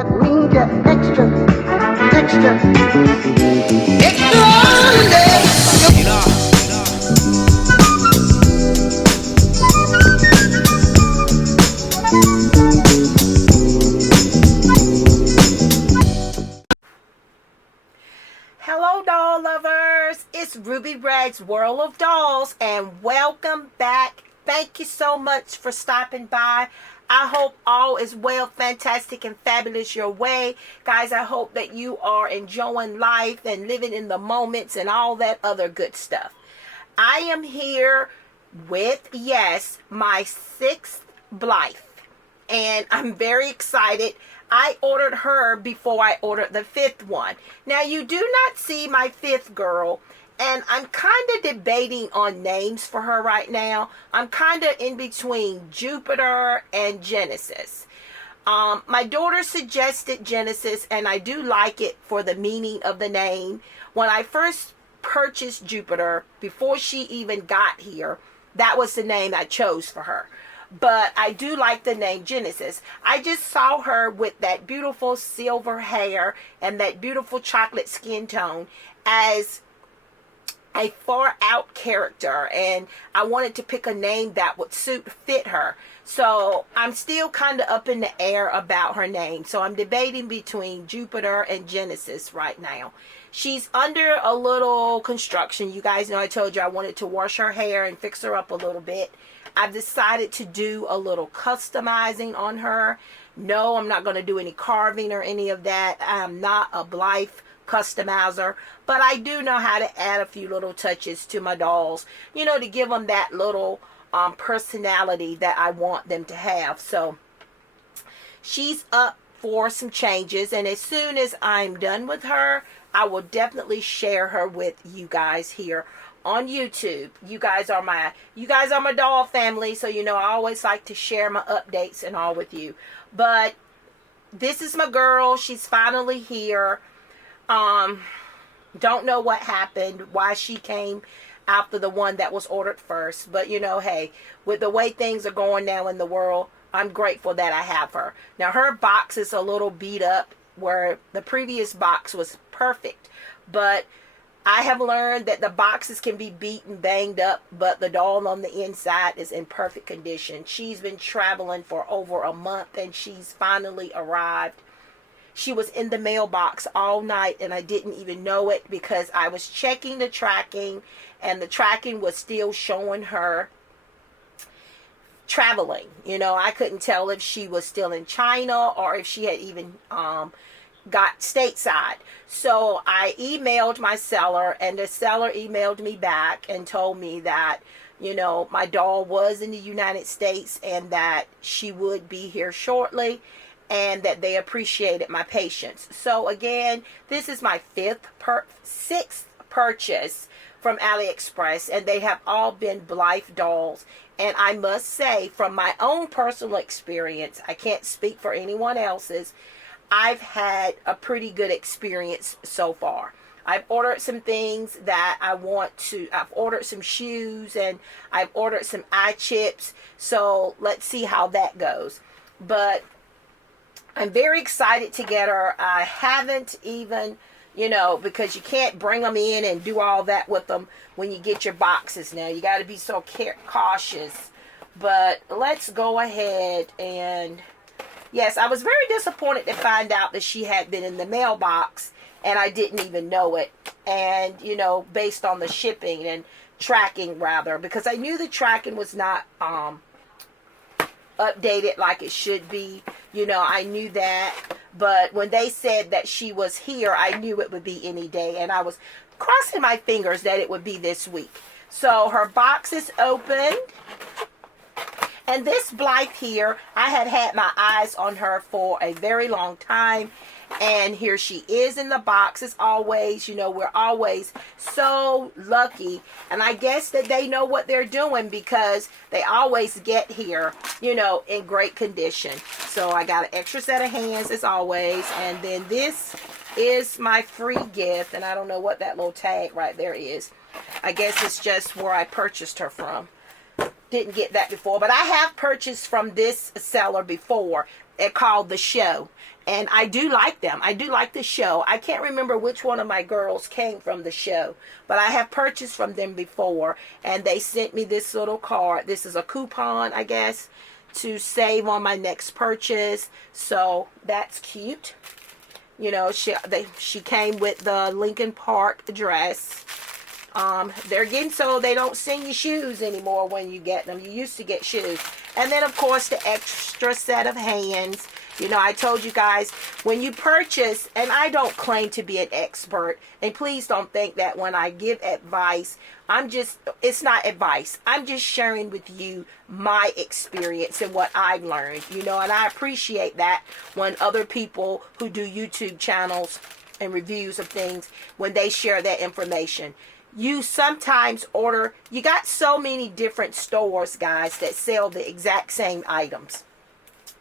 That means you're extra, extra, Hello, doll lovers. It's Ruby Red's World of Dolls, and welcome back. Thank you so much for stopping by. I hope all is well, fantastic, and fabulous your way. Guys, I hope that you are enjoying life and living in the moments and all that other good stuff. I am here with, yes, my 6th Blythe, and I'm very excited. I ordered her before I ordered the 5th one. Now, you do not see my 5th girl, and I'm kind of debating on names for her right now. I'm kind of in between Jupiter and Genesis. My daughter suggested Genesis, and I do like it for the meaning of the name. When I first purchased Jupiter, before she even got here, that was the name I chose for her. But I do like the name Genesis. I just saw her with that beautiful silver hair and that beautiful chocolate skin tone as a far out character, and I wanted to pick a name that would fit her. So I'm still kind of up in the air about her name. So I'm debating between Jupiter and Genesis right now. She's under a little construction. You guys know I told you I wanted to wash her hair and fix her up a little bit. I've decided to do a little customizing on her. No, I'm not going to do any carving or any of that. I'm not a Blythe customizer, but I do know how to add a few little touches to my dolls, you know, to give them that little personality that I want them to have. So she's up for some changes, and as soon as I'm done with her, I will definitely share her with you guys here on YouTube. You guys are my doll family, so you know I always like to share my updates and all with you. But this is my girl. She's finally here. Don't know what happened, why she came after the one that was ordered first, but you know, hey, with the way things are going now in the world, I'm grateful that I have her. Now her box is a little beat up, where the previous box was perfect, but I have learned that the boxes can be beaten, banged up, but the doll on the inside is in perfect condition. She's been traveling for over a month, and she's finally arrived. She was in the mailbox all night, and I didn't even know it because I was checking the tracking, and the tracking was still showing her traveling. You know, I couldn't tell if she was still in China or if she had even got stateside. So I emailed my seller, and the seller emailed me back and told me that, you know, my doll was in the United States and that she would be here shortly, and that they appreciated my patience. So again, this is my 6th purchase from AliExpress, and they have all been Blythe dolls. And I must say, from my own personal experience, I can't speak for anyone else's, I've had a pretty good experience so far. I've ordered some things that I want to. I've ordered some shoes, and I've ordered some eye chips. So let's see how that goes. But I'm very excited to get her. I haven't even, you know, because you can't bring them in and do all that with them when you get your boxes now. You got to be so cautious. But let's go ahead and... Yes, I was very disappointed to find out that she had been in the mailbox, and I didn't even know it. And, you know, based on the shipping and tracking, rather, because I knew the tracking was not updated like it should be. You know, I knew that. But when they said that she was here, I knew it would be any day. And I was crossing my fingers that it would be this week. So her box is open. And this Blythe here, I had my eyes on her for a very long time. And here she is in the box as always. You know, we're always so lucky. And I guess that they know what they're doing because they always get here, you know, in great condition. So I got an extra set of hands as always. And then this is my free gift. And I don't know what that little tag right there is. I guess it's just where I purchased her from. Didn't get that before, but I have purchased from this seller before. called The Show. And I do like them. I do like The Show. I can't remember which one of my girls came from The Show, but I have purchased from them before, and they sent me this little card. This is a coupon, I guess, to save on my next purchase. So that's cute. You know, she came with the Lincoln Park address. They're getting so they don't send you shoes anymore when you get them. You used to get shoes. And then, of course, the extra set of hands. You know, I told you guys, when you purchase, and I don't claim to be an expert, and please don't think that when I give advice, it's not advice. I'm just sharing with you my experience and what I've learned, you know, and I appreciate that when other people who do YouTube channels and reviews of things, when they share that information. You sometimes you got so many different stores, guys, that sell the exact same items.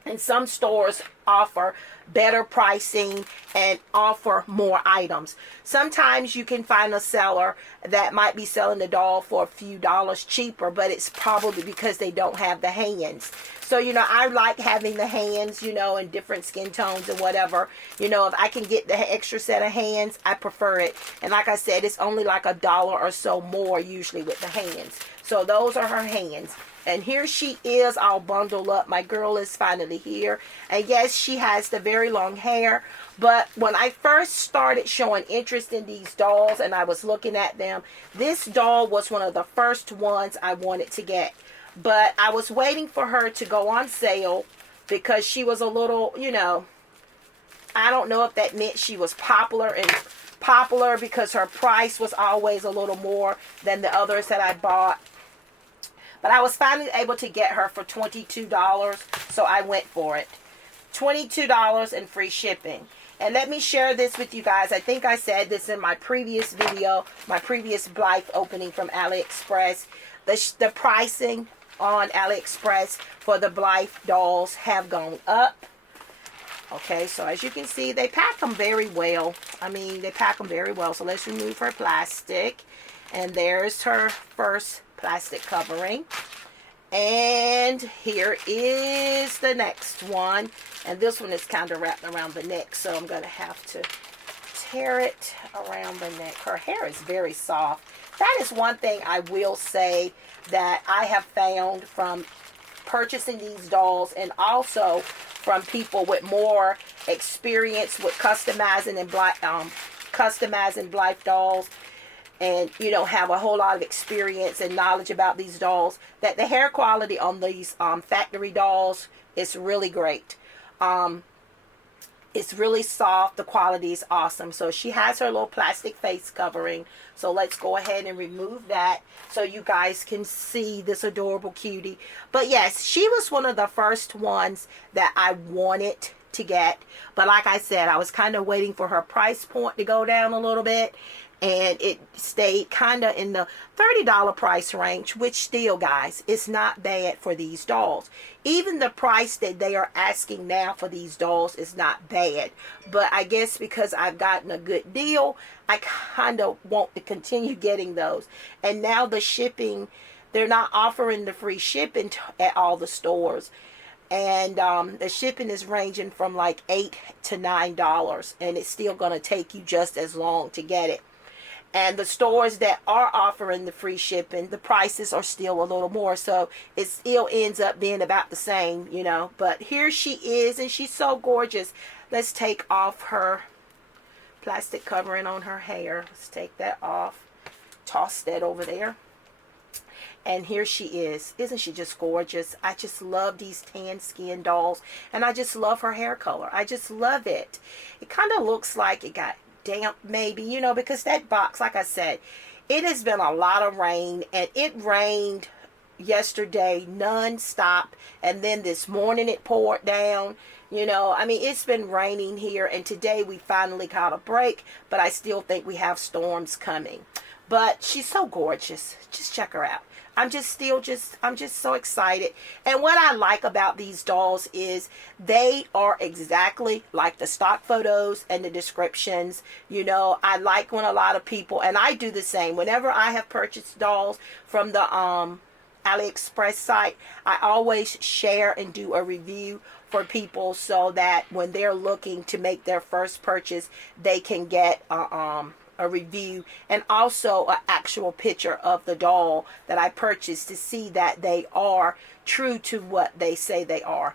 And some stores offer better pricing and offer more items. Sometimes you can find a seller that might be selling the doll for a few dollars cheaper, but it's probably because they don't have the hands. So, you know, I like having the hands, you know, in different skin tones and whatever. You know, if I can get the extra set of hands, I prefer it. And like I said, it's only like $1 or so more usually with the hands. So those are her hands. And here she is all bundled up. My girl is finally here. And yes, she has the very long hair. But when I first started showing interest in these dolls and I was looking at them, this doll was one of the first ones I wanted to get. But I was waiting for her to go on sale because she was a little, you know, I don't know if that meant she was popular because her price was always a little more than the others that I bought. But I was finally able to get her for $22, so I went for it. $22 and free shipping. And let me share this with you guys. I think I said this in my previous video, my previous Blythe opening from AliExpress. The pricing on AliExpress for the Blythe dolls have gone up. Okay, so as you can see, they pack them very well. I mean, they pack them very well. So let's remove her plastic. And there's her first plastic covering. And here is the next one. And this one is kind of wrapped around the neck, so I'm going to have to tear it around the neck. Her hair is very soft. That is one thing I will say that I have found from purchasing these dolls, and also from people with more experience with customizing Blythe dolls, and, you know, have a whole lot of experience and knowledge about these dolls, that the hair quality on these factory dolls is really great. It's really soft. The quality is awesome. So she has her little plastic face covering. So let's go ahead and remove that so you guys can see this adorable cutie. But yes, she was one of the first ones that I wanted to get. But like I said, I was kind of waiting for her price point to go down a little bit. And it stayed kind of in the $30 price range, which still, guys, is not bad for these dolls. Even the price that they are asking now for these dolls is not bad. But I guess because I've gotten a good deal, I kind of want to continue getting those. And now the shipping, they're not offering the free shipping at all the stores. And the shipping is ranging from like $8 to $9. And it's still going to take you just as long to get it. And the stores that are offering the free shipping, the prices are still a little more. So it still ends up being about the same, you know. But here she is, and she's so gorgeous. Let's take off her plastic covering on her hair. Let's take that off. Toss that over there. And here she is. Isn't she just gorgeous? I just love these tan skin dolls. And I just love her hair color. I just love it. It kind of looks like it got damp maybe, you know, because that box, like I said, it has been a lot of rain, and it rained yesterday non-stop, and then this morning it poured down, you know. I mean, it's been raining here, and today we finally got a break, but I still think we have storms coming. But she's so gorgeous. Just check her out. I'm just so excited. And what I like about these dolls is they are exactly like the stock photos and the descriptions. You know, I like when a lot of people, and I do the same, whenever I have purchased dolls from the AliExpress site, I always share and do a review for people so that when they're looking to make their first purchase, they can get a review and also an actual picture of the doll that I purchased to see that they are true to what they say they are.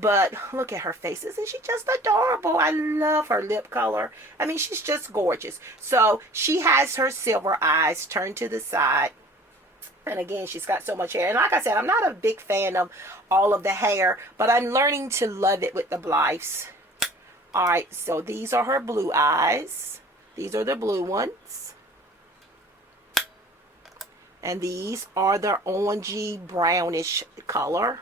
But look at her face. Isn't she just adorable? I love her lip color. I mean, she's just gorgeous. So she has her silver eyes turned to the side. And again, she's got so much hair. And like I said, I'm not a big fan of all of the hair, but I'm learning to love it with the Blythes. All right, so these are her blue eyes. These are the blue ones. And these are the orangey brownish color.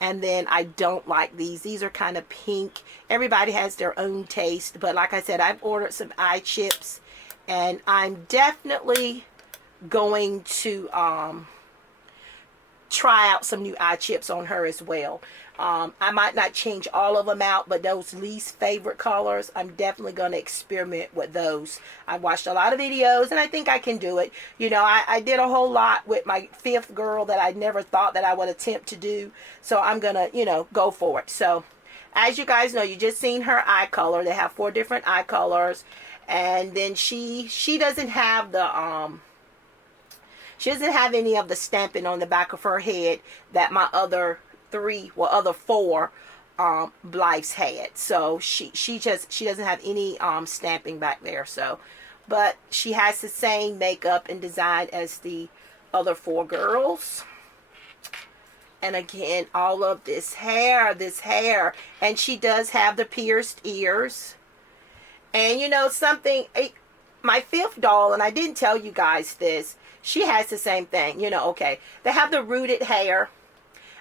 And then I don't like these. These are kind of pink. Everybody has their own taste. But like I said, I've ordered some eye chips. And I'm definitely going to try out some new eye chips on her as well. I might not change all of them out, but those least favorite colors, I'm definitely going to experiment with those. I watched a lot of videos and I think I can do it. You know, I did a whole lot with my fifth girl that I never thought that I would attempt to do. So I'm going to, you know, go for it. So as you guys know, you just seen her eye color. They have 4 different eye colors. And then she doesn't have the she doesn't have any of the stamping on the back of her head that my other 4 Blythes had. So she doesn't have any stamping back there. So, but she has the same makeup and design as the other 4 girls. And again, all of this hair, and she does have the pierced ears. And you know something, my fifth doll, and I didn't tell you guys this, she has the same thing. You know, okay, they have the rooted hair.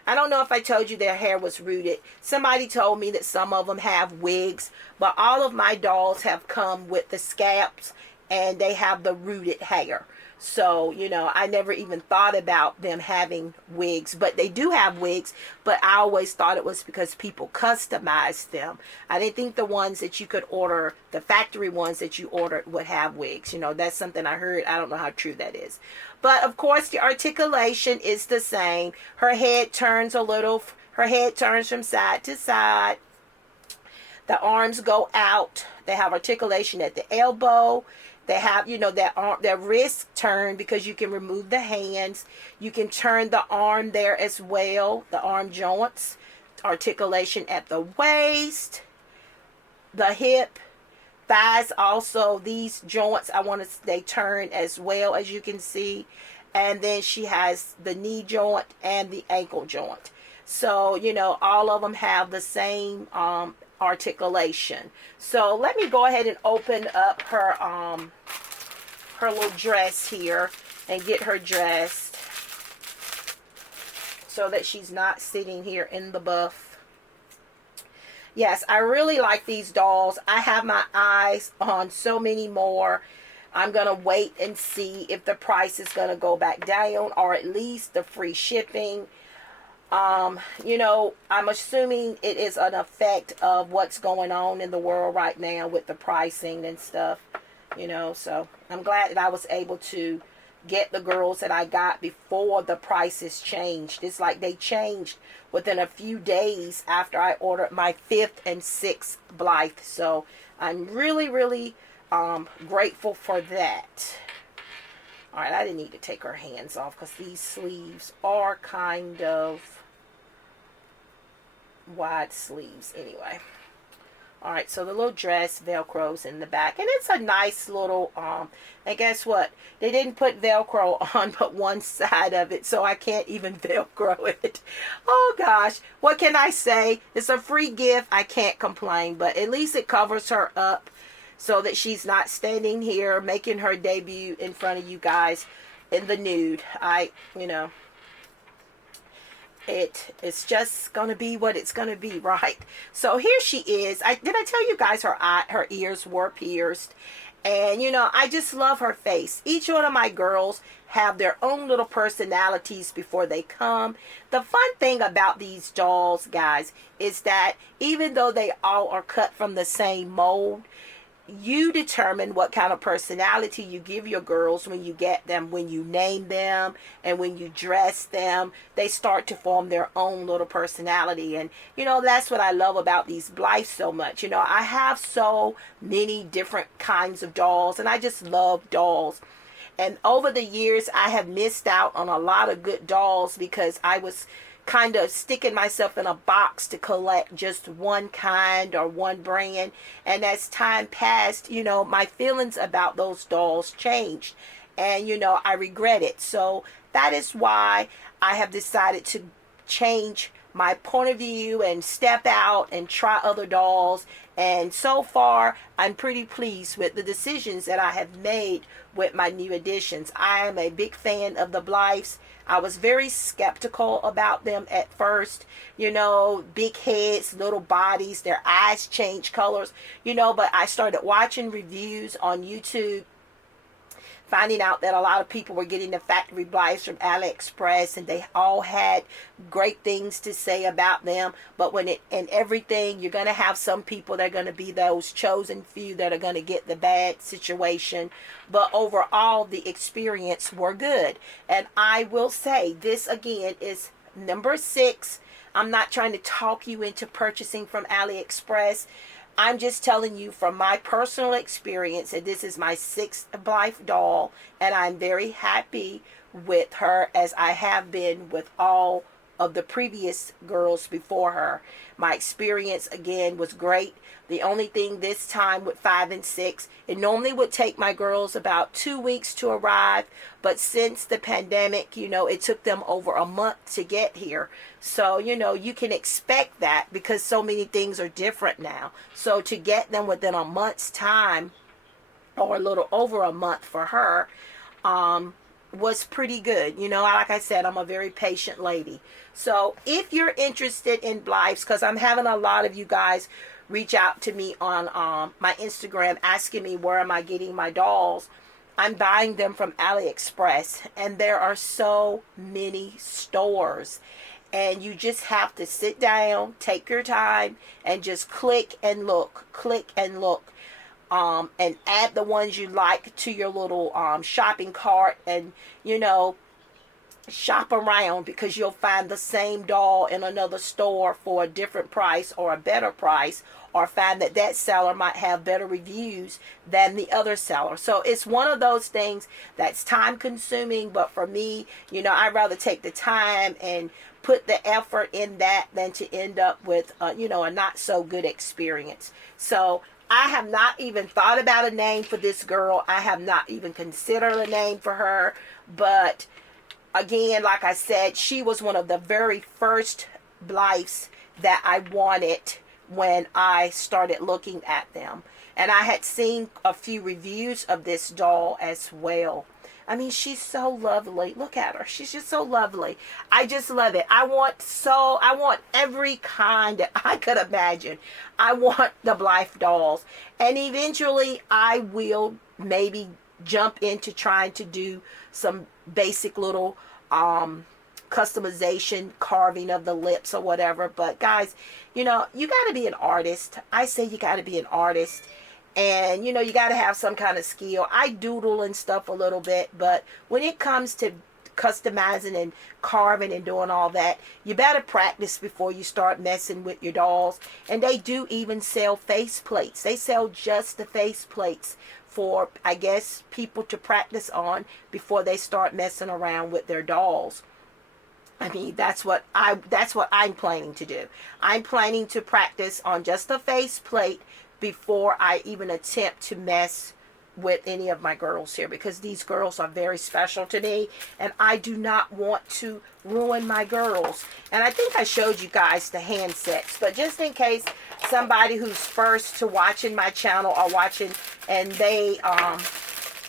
I don't know if I told you their hair was rooted. Somebody told me that some of them have wigs, but all of my dolls have come with the scalps and they have the rooted hair. So, you know, I never even thought about them having wigs, but they do have wigs, but I always thought it was because people customized them. I didn't think the ones that you could order, the factory ones that you ordered, would have wigs. You know, that's something I heard. I don't know how true that is. But of course, the articulation is the same. Her head turns a little, her head turns from side to side. The arms go out. They have articulation at the elbow. They have, you know, their wrists turn because you can remove the hands. You can turn the arm there as well, the arm joints. Articulation at the waist, the hip, thighs also. These joints, they turn as well, as you can see. And then she has the knee joint and the ankle joint. So, you know, all of them have the same articulation. So let me go ahead and open up her little dress here and get her dressed so that she's not sitting here in the buff. Yes, I really like these dolls. I have my eyes on so many more. I'm going to wait and see if the price is going to go back down, or at least the free shipping. You know, I'm assuming it is an effect of what's going on in the world right now with the pricing and stuff, you know. So I'm glad that I was able to get the girls that I got before the prices changed. It's like they changed within a few days after I ordered my 5th and 6th Blythe. So I'm really, really grateful for that. All right, I didn't need to take her hands off because these sleeves are kind of wide sleeves anyway. All right, so the little dress velcros in the back, and it's a nice little and guess what, they didn't put velcro on but one side of it, so I can't even velcro it. Oh gosh, what can I say? It's a free gift. I can't complain, but at least it covers her up so that she's not standing here making her debut in front of you guys in the nude. You know, it's just gonna be what it's gonna be, right? So here she is. Did I tell you guys her ears were pierced? And you know, I just love her face. Each one of my girls have their own little personalities before they come. The fun thing about these dolls, guys, is that even though they all are cut from the same mold, you determine what kind of personality you give your girls when you get them, when you name them, and when you dress them. They start to form their own little personality. And that's what I love about these Blythe so much. I have so many different kinds of dolls, and I just love dolls. And over the years, I have missed out on a lot of good dolls because I was kind of sticking myself in a box to collect just one kind or one brand. And as time passed, my feelings about those dolls changed. And, I regret it. So that is why I have decided to change my point of view and step out and try other dolls. And so far, I'm pretty pleased with the decisions that I have made with my new additions. I am a big fan of the Blythes. I was very skeptical about them at first, big heads, little bodies, their eyes change colors, but I started watching reviews on YouTube, finding out that a lot of people were getting the factory Blythes from AliExpress, and they all had great things to say about them. But in everything, you're going to have some people that are going to be those chosen few that are going to get the bad situation. But overall, the experience were good. And I will say, this again is number 6. I'm not trying to talk you into purchasing from AliExpress. I'm just telling you from my personal experience that this is my 6th Blythe doll, and I'm very happy with her, as I have been with all of the previous girls before her. My experience again was great. The only thing this time with 5 and 6, it normally would take my girls about 2 weeks to arrive, but since the pandemic, it took them over a month to get here. So, you can expect that because so many things are different now. So to get them within a month's time, or a little over a month for her, was pretty good. Like I said, I'm a very patient lady. So if you're interested in Blythes, because I'm having a lot of you guys reach out to me on my Instagram asking me where am I getting my dolls. I'm buying them from AliExpress, and there are so many stores, and you just have to sit down, take your time, and just click and look, and add the ones you like to your little shopping cart, and shop around, because you'll find the same doll in another store for a different price or a better price, or find that seller might have better reviews than the other seller. So it's one of those things that's time consuming, but for me, I'd rather take the time and put the effort in that than to end up with a not so good experience. So I have not even thought about a name for this girl. I have not even considered a name for her, but again, like I said, she was one of the very first Blythes that I wanted when I started looking at them. And I had seen a few reviews of this doll as well. I mean, she's so lovely. Look at her. She's just so lovely. I just love it. I want every kind that I could imagine. I want the Blythe dolls. And eventually I will maybe jump into trying to do some basic little customization, carving of the lips or whatever. But guys, you got to be an artist. I say you got to be an artist. And, you got to have some kind of skill. I doodle and stuff a little bit. But when it comes to customizing and carving and doing all that, you better practice before you start messing with your dolls. And they do even sell face plates. They sell just the face plates for, I guess, people to practice on before they start messing around with their dolls. I mean, that's what I'm planning to do. I'm planning to practice on just a face plate before I even attempt to mess with any of my girls here, because these girls are very special to me, and I do not want to ruin my girls. And I think I showed you guys the hand sets, but just in case somebody who's first to watching my channel or watching and they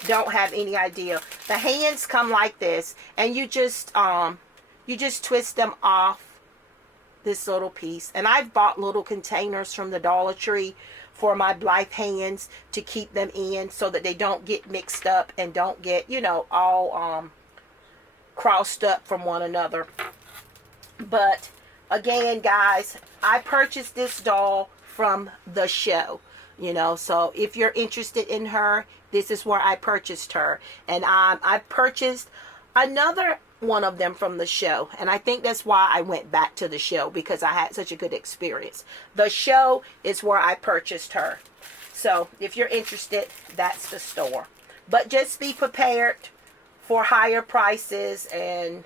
don't have any idea, the hands come like this, and you just twist them off this little piece. And I've bought little containers from the Dollar Tree for my Blythe hands to keep them in so that they don't get mixed up and don't get, all crossed up from one another. But again, guys, I purchased this doll from the show. You know, so if you're interested in her, this is where I purchased her. And I purchased another one of them from the show. And I think that's why I went back to the show, because I had such a good experience. The show is where I purchased her. So if you're interested, that's the store. But just be prepared for higher prices and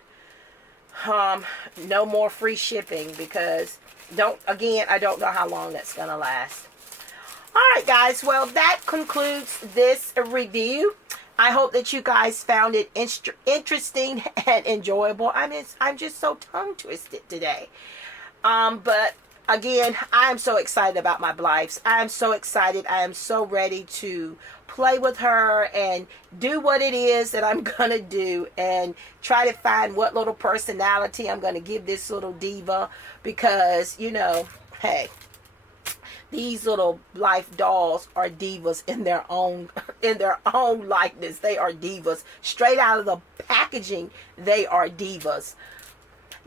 no more free shipping, because I don't know how long that's going to last. Alright guys, well that concludes this review. I hope that you guys found it interesting and enjoyable. I'm just so tongue twisted today. But again, I am so excited about my Blythes. I am so excited. I am so ready to play with her and do what it is that I'm going to do, and try to find what little personality I'm going to give this little diva, because, you know, hey, these little Blythe dolls are divas in their own likeness. They are divas. Straight out of the packaging, they are divas.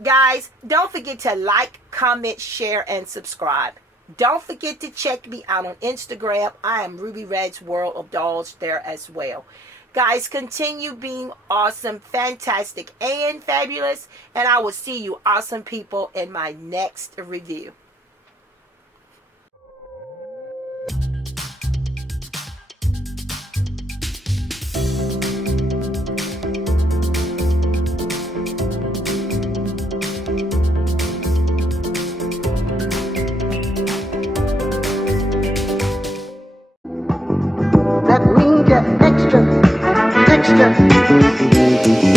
Guys, don't forget to like, comment, share, and subscribe. Don't forget to check me out on Instagram. I am Ruby Red's World of Dolls there as well. Guys, continue being awesome, fantastic, and fabulous. And I will see you awesome people in my next review. That means you're extra, extra.